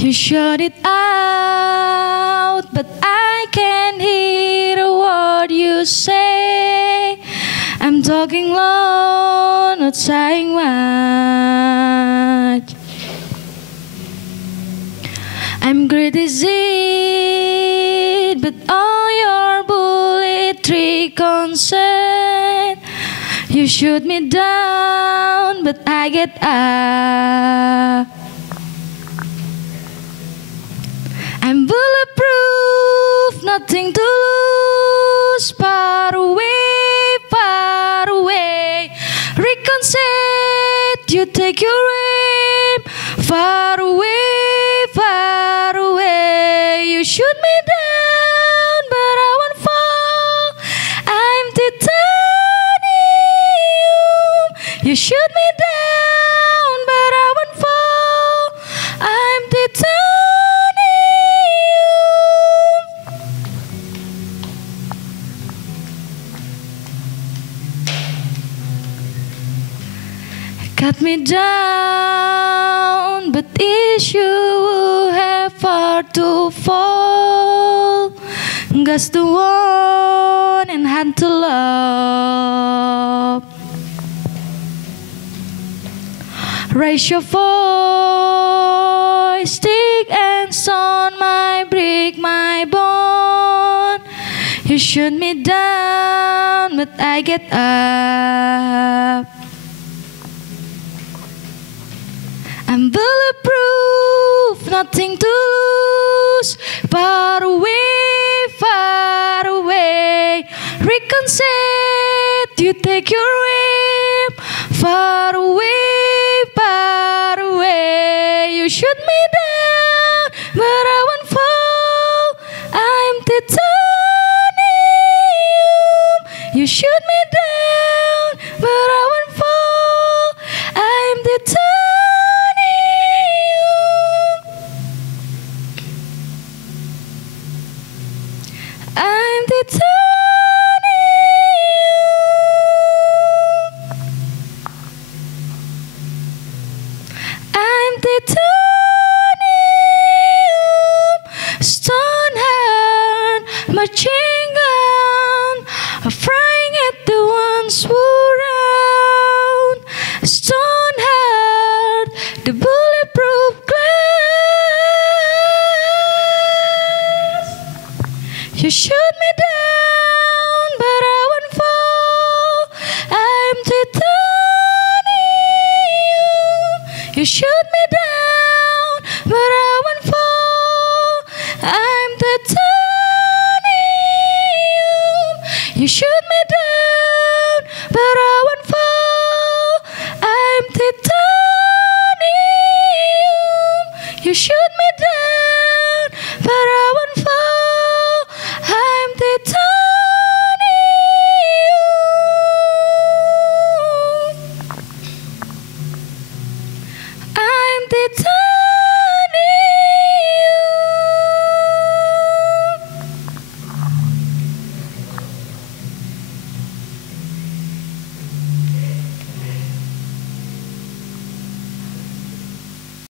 You shut it out, but I can't hear a word you say. I'm talking low, not saying much. I'm criticized, but all your bulletry concern. You shoot me down, but I get up. I'm bulletproof, nothing to lose. Far away, far away. Reconcile, you take your aim. Far away, far away. You shoot me down, but I won't fall. I'm titanium. You shoot me down, but I won't fall. I'm titanium. Cut me down, but is you have far to fall. God's the one and hand to love. Raise your voice, stick and stone might break my bone. You shoot me down, but I get up. I'm bulletproof, nothing to lose. Far away, far away. Reconcile, you take your aim. Far away, far away. You shoot me down, but I won't fall. I'm titanium. You shoot me down, but I won't fall. I'm titanium. I'm titanium. I'm titanium. Stone hand, machine gun, frying at the ones who round. Stone heart, the bulletproof glass. You shoot me down, but I won't fall. I'm titanium. You shoot me down, but I won't fall. I'm titanium. You shoot me down, but I won't fall. I'm titanium. You shoot me down, but I won't fall. I'm titanium. I'm titanium.